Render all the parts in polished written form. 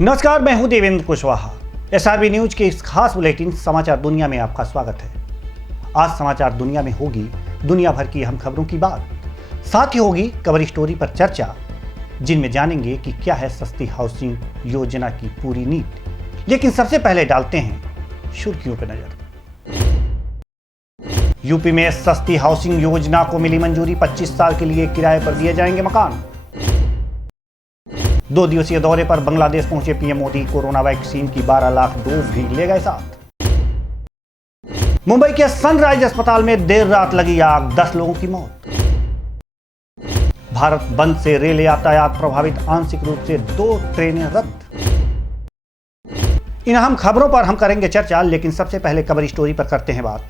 नमस्कार, मैं हूं देवेंद्र कुशवाहा। एसआरबी न्यूज के इस खास बुलेटिन समाचार दुनिया में आपका स्वागत है। आज समाचार दुनिया में होगी दुनिया भर की अहम खबरों की बात, साथ ही होगी कवर स्टोरी पर चर्चा, जिनमें जानेंगे कि क्या है सस्ती हाउसिंग योजना की पूरी नीति। लेकिन सबसे पहले डालते हैं सुर्खियों पर नजर। यूपी में सस्ती हाउसिंग योजना को मिली मंजूरी, 25 साल के लिए किराए पर दिए जाएंगे मकान। 2 दिवसीय दौरे पर बांग्लादेश पहुंचे पीएम मोदी, कोरोना वैक्सीन की 12 लाख डोज भी ले गए साथ। मुंबई के सनराइज अस्पताल में देर रात लगी आग, 10 लोगों की मौत। भारत बंद से रेल यातायात प्रभावित, आंशिक रूप से 2 ट्रेनें रद्द। इन अहम खबरों पर हम करेंगे चर्चा, लेकिन सबसे पहले कवर स्टोरी पर करते हैं बात।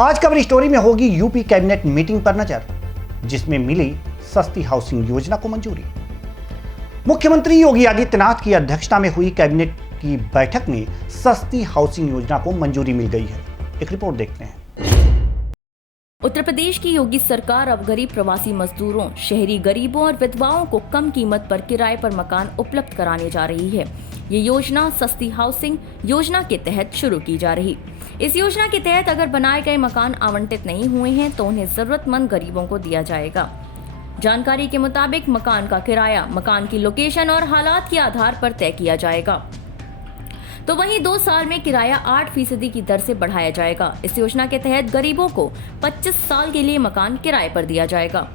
आज कवर स्टोरी में होगी यूपी कैबिनेट मीटिंग पर नजर, जिसमें मिली सस्ती हाउसिंग योजना को मंजूरी। मुख्यमंत्री योगी आदित्यनाथ की अध्यक्षता में हुई कैबिनेट की बैठक में सस्ती हाउसिंग योजना को मंजूरी मिल गई है। एक रिपोर्ट देखते हैं। उत्तर प्रदेश की योगी सरकार अब गरीब प्रवासी मजदूरों, शहरी गरीबों और विधवाओं को कम कीमत पर किराए पर मकान उपलब्ध कराने जा रही है। ये योजना सस्ती हाउसिंग योजना के तहत शुरू की जा रही। इस योजना के तहत अगर बनाए गए मकान आवंटित नहीं हुए हैं तो उन्हें जरूरतमंद गरीबों को दिया जाएगा। जानकारी के मुताबिक मकान का किराया मकान की लोकेशन और हालात के आधार पर तय किया जाएगा। तो वहीं 2 साल में किराया 8% की दर से बढ़ाया जाएगा। इस योजना के तहत गरीबों को 25 साल के लिए मकान किराए पर दिया जाएगा।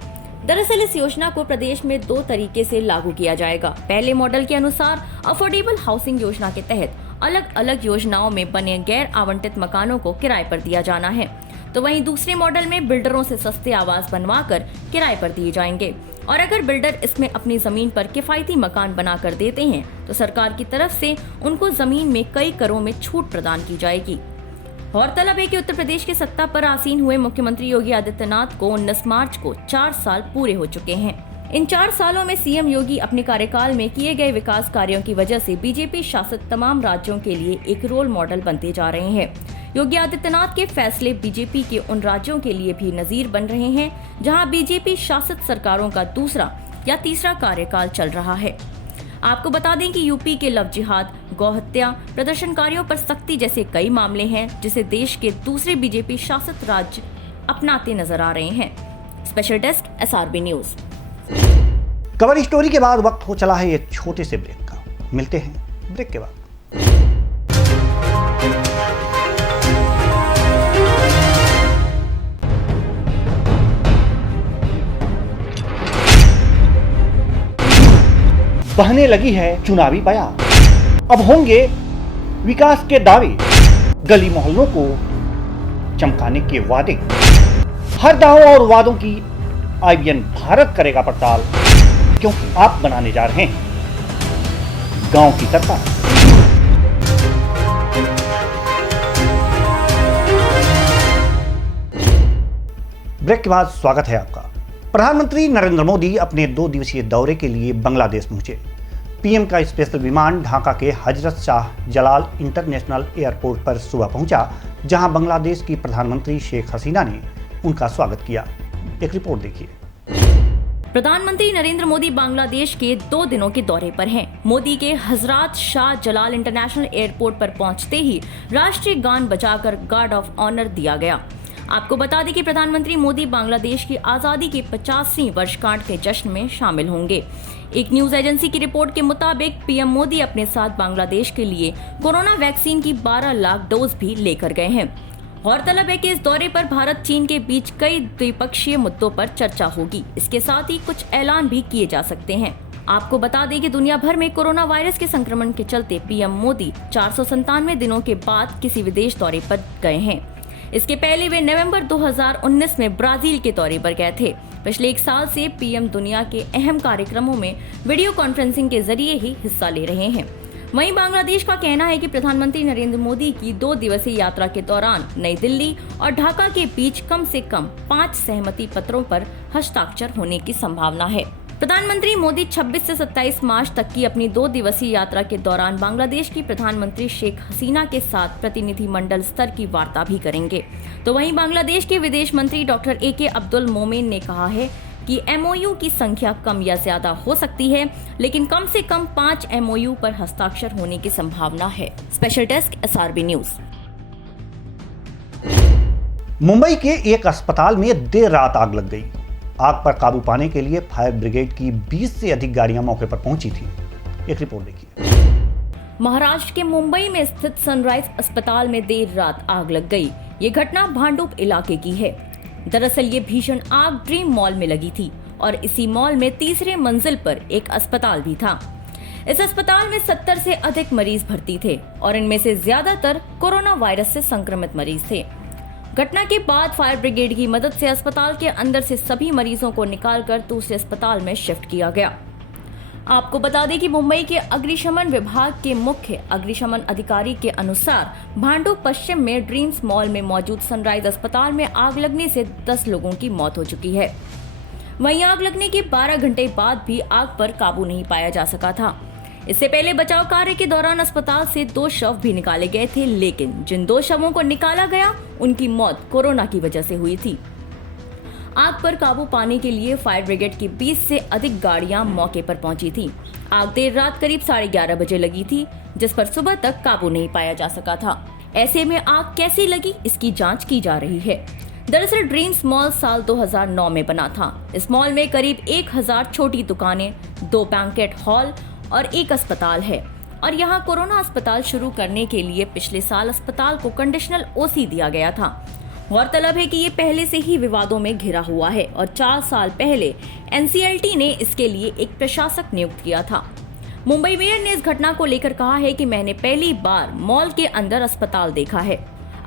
दरअसल इस योजना को प्रदेश में 2 तरीके से लागू किया जाएगा। पहले मॉडल के अनुसार अफोर्डेबल हाउसिंग योजना के तहत अलग अलग योजनाओं में बने गैर आवंटित मकानों को किराए पर दिया जाना है। तो वहीं दूसरे मॉडल में बिल्डरों से सस्ते आवास बनवाकर किराए पर दिए जाएंगे, और अगर बिल्डर इसमें अपनी जमीन पर किफायती मकान बनाकर देते हैं तो सरकार की तरफ से उनको जमीन में कई करों में छूट प्रदान की जाएगी। गौरतलब है कि उत्तर प्रदेश के सत्ता पर आसीन हुए मुख्यमंत्री योगी आदित्यनाथ को 19 मार्च को 4 साल पूरे हो चुके हैं। इन 4 सालों में सीएम योगी अपने कार्यकाल में किए गए विकास कार्यों की वजह से बीजेपी शासित तमाम राज्यों के लिए एक रोल मॉडल बनते जा रहे हैं। योगी आदित्यनाथ के फैसले बीजेपी के उन राज्यों के लिए भी नजीर बन रहे हैं जहां बीजेपी शासित सरकारों का दूसरा या तीसरा कार्यकाल चल रहा है। आपको बता दें कि यूपी के लव जिहाद, गौहत्या, प्रदर्शनकारियों पर सख्ती जैसे कई मामले हैं जिसे देश के दूसरे बीजेपी शासित राज्य अपनाते नजर आ रहे हैं। Special desk SRB news. Cover story के बाद वक्त हो चला है एक छोटे से ब्रेक का। मिलते हैं ब्रेक के बाद। बहने लगी है चुनावी बयान, अब होंगे विकास के दावे, गली मोहल्लों को चमकाने के वादे। हर दावों और वादों की आईबीएन भारत करेगा पड़ताल, क्योंकि आप बनाने जा रहे हैं गांव की सरकार। ब्रेक के बाद स्वागत है आपका। प्रधानमंत्री नरेंद्र मोदी अपने 2 दिवसीय दौरे के लिए बांग्लादेश पहुंचे। पीएम का स्पेशल विमान ढाका के हजरत शाह जलाल इंटरनेशनल एयरपोर्ट पर सुबह पहुंचा, जहां बांग्लादेश की प्रधानमंत्री शेख हसीना ने उनका स्वागत किया। एक रिपोर्ट देखिए। प्रधानमंत्री नरेंद्र मोदी बांग्लादेश के 2 दिनों के दौरे पर हैं। मोदी के हजरत शाह जलाल इंटरनेशनल एयरपोर्ट पर पहुंचते ही राष्ट्रीय गान बजाकर गार्ड ऑफ ऑनर दिया गया। आपको बता दें कि प्रधानमंत्री मोदी बांग्लादेश की आजादी की 50वीं वर्षगांठ के जश्न में शामिल होंगे। एक न्यूज एजेंसी की रिपोर्ट के मुताबिक पीएम मोदी अपने साथ बांग्लादेश के लिए कोरोना वैक्सीन की 12 लाख डोज भी लेकर गए हैं। गौरतलब है कि इस दौरे पर भारत चीन के बीच कई द्विपक्षीय मुद्दों पर चर्चा होगी। इसके साथ ही कुछ ऐलान भी किए जा सकते हैं। आपको बता दें कि दुनिया भर में कोरोना वायरस के संक्रमण के चलते पीएम मोदी 497 दिनों के बाद किसी विदेश दौरे पर गए हैं। इसके पहले वे नवंबर 2019 में ब्राजील के दौरे पर गए थे। पिछले 1 साल से पीएम दुनिया के अहम कार्यक्रमों में वीडियो कॉन्फ्रेंसिंग के जरिए ही हिस्सा ले रहे हैं। वहीं बांग्लादेश का कहना है कि प्रधानमंत्री नरेंद्र मोदी की 2 दिवसीय यात्रा के दौरान नई दिल्ली और ढाका के बीच कम से कम 5 सहमति पत्रों पर हस्ताक्षर होने की संभावना है। प्रधानमंत्री मोदी 26 से 27 मार्च तक की अपनी 2 दिवसीय यात्रा के दौरान बांग्लादेश की प्रधानमंत्री शेख हसीना के साथ प्रतिनिधिमंडल स्तर की वार्ता भी करेंगे। तो वहीं बांग्लादेश के विदेश मंत्री डॉक्टर AK अब्दुल मोमेन ने कहा है कि एमओयू की संख्या कम या ज्यादा हो सकती है, लेकिन कम से कम 5 एमओयू पर हस्ताक्षर होने की संभावना है। Special desk SRB news. Mumbai के एक अस्पताल में देर रात आग लग गई। आग पर काबू पाने के लिए फायर ब्रिगेड की 20 से अधिक गाड़ियां मौके पर पहुंची थी। एक रिपोर्ट देखिए। महाराष्ट्र के मुंबई में स्थित सनराइज अस्पताल में देर रात आग लग गई। ये घटना भांडुप इलाके की है। दरअसल ये भीषण आग ड्रीम मॉल में लगी थी और इसी मॉल में तीसरे मंजिल पर एक अस्पताल भी था। इस अस्पताल में 70 से अधिक मरीज भर्ती थे और इनमें से ज्यादातर कोरोना वायरस से संक्रमित मरीज थे। घटना के बाद फायर ब्रिगेड की मदद से अस्पताल के अंदर से सभी मरीजों को निकालकर दूसरे अस्पताल में शिफ्ट किया गया। आपको बता दें कि मुंबई के अग्निशमन विभाग के मुख्य अग्निशमन अधिकारी के अनुसार भांडुप पश्चिम में ड्रीम्स मॉल में मौजूद सनराइज अस्पताल में आग लगने से 10 लोगों की मौत हो चुकी है। वहीं आग लगने के 12 घंटे बाद भी आग पर काबू नहीं पाया जा सका था। इससे पहले बचाव कार्य के दौरान अस्पताल से 2 शव भी निकाले गए थे, लेकिन जिन 2 शवों को निकाला गया उनकी मौत कोरोना की वजह से हुई थी। आग पर काबू पाने के लिए फायर ब्रिगेड की 20 से अधिक गाड़ियां मौके पर पहुंची थी। आग देर रात करीब 11:30 बजे लगी थी, जिस पर सुबह तक काबू नहीं पाया जा सका था। ऐसे में आग कैसे लगी, इसकी जांच की जा रही है। दरअसल ड्रीम्स मॉल साल 2009 में बना था। इस मॉल में करीब 1000 छोटी दुकानें, 2 बैंकेट हॉल और 1 अस्पताल है और यहाँ कोरोना अस्पताल शुरू करने के लिए पिछले साल अस्पताल को कंडीशनल OC दिया गया था। गौरतलब है कि ये पहले से ही विवादों में घिरा हुआ है और 4 साल पहले NCLT ने इसके लिए एक प्रशासक नियुक्त किया था। मुंबई मेयर ने इस घटना को लेकर कहा है कि मैंने पहली बार मॉल के अंदर अस्पताल देखा है।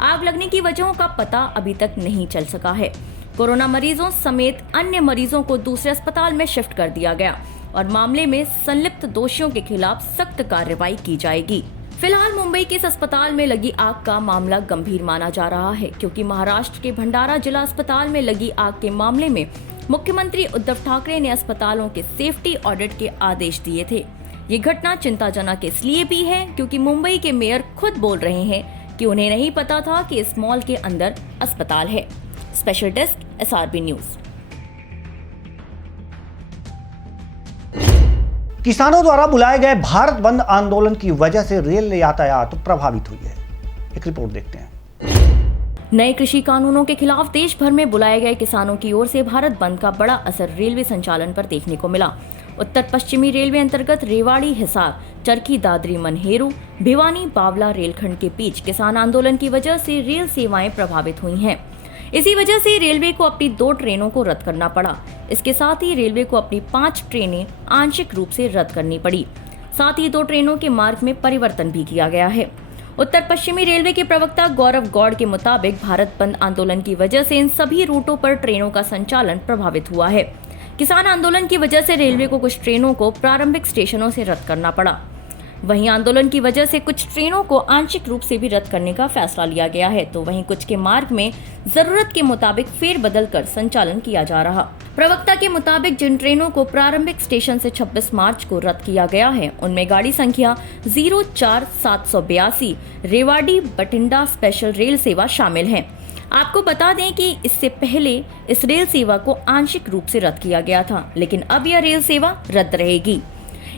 आग लगने की वजहों का पता अभी तक नहीं चल सका है। कोरोना मरीजों समेत अन्य मरीजों को दूसरे अस्पताल में शिफ्ट कर दिया गया और मामले में संलिप्त दोषियों के खिलाफ सख्त कार्रवाई की जाएगी। फिलहाल मुंबई के इस अस्पताल में लगी आग का मामला गंभीर माना जा रहा है, क्योंकि महाराष्ट्र के भंडारा जिला अस्पताल में लगी आग के मामले में मुख्यमंत्री उद्धव ठाकरे ने अस्पतालों के सेफ्टी ऑडिट के आदेश दिए थे। ये घटना चिंताजनक इसलिए भी है क्योंकि मुंबई के मेयर खुद बोल रहे हैं कि उन्हें नहीं पता था कि इस मॉल के अंदर अस्पताल है। Special desk SRB news. किसानों द्वारा बुलाए गए भारत बंद आंदोलन की वजह से रेल यातायात प्रभावित हुई है। एक रिपोर्ट देखते हैं। नए कृषि कानूनों के खिलाफ देश भर में बुलाए गए किसानों की ओर से भारत बंद का बड़ा असर रेलवे संचालन पर देखने को मिला। उत्तर पश्चिमी रेलवे अंतर्गत रेवाड़ी, हिसार, चरखी दादरी, मनहेरू, भिवानी, बावला रेलखंड के बीच किसान आंदोलन की वजह से रेल सेवाएं प्रभावित हुई हैं। इसी वजह से रेलवे को अपनी 2 ट्रेनों को रद्द करना पड़ा। इसके साथ ही रेलवे को अपनी 5 ट्रेनें आंशिक रूप से रद्द करनी पड़ी। साथ ही 2 ट्रेनों के मार्ग में परिवर्तन भी किया गया है। उत्तर पश्चिमी रेलवे के प्रवक्ता गौरव गौड़ के मुताबिक भारत बंद आंदोलन की वजह से इन सभी रूटों पर ट्रेनों का संचालन प्रभावित हुआ है। किसान आंदोलन की वजह से रेलवे को कुछ ट्रेनों को प्रारंभिक स्टेशनों से रद्द करना पड़ा। वहीं आंदोलन की वजह से कुछ ट्रेनों को आंशिक रूप से भी रद्द करने का फैसला लिया गया है, तो वहीं कुछ के मार्ग में जरूरत के मुताबिक फेरबदल कर संचालन किया जा रहा। प्रवक्ता के मुताबिक जिन ट्रेनों को प्रारंभिक स्टेशन से 26 मार्च को रद्द किया गया है, उनमें गाड़ी संख्या 04782 रेवाड़ी बठिंडा स्पेशल रेल सेवा शामिल है। आपको बता दें कि इससे पहले इस रेल सेवा को आंशिक रूप से रद्द किया गया था, लेकिन अब यह रेल सेवा रद्द रहेगी।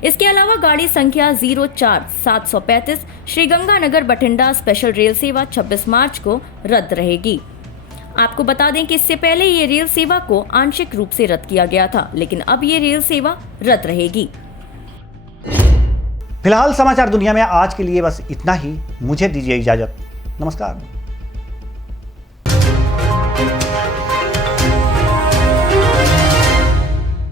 इसके अलावा गाड़ी संख्या 04735 श्रीगंगानगर बठिंडा स्पेशल रेल सेवा 26 मार्च को रद्द रहेगी। आपको बता दें कि इससे पहले ये रेल सेवा को आंशिक रूप से रद्द किया गया था, लेकिन अब ये रेल सेवा रद्द रहेगी। फिलहाल समाचार दुनिया में आज के लिए बस इतना ही। मुझे दीजिए इजाजत। नमस्कार।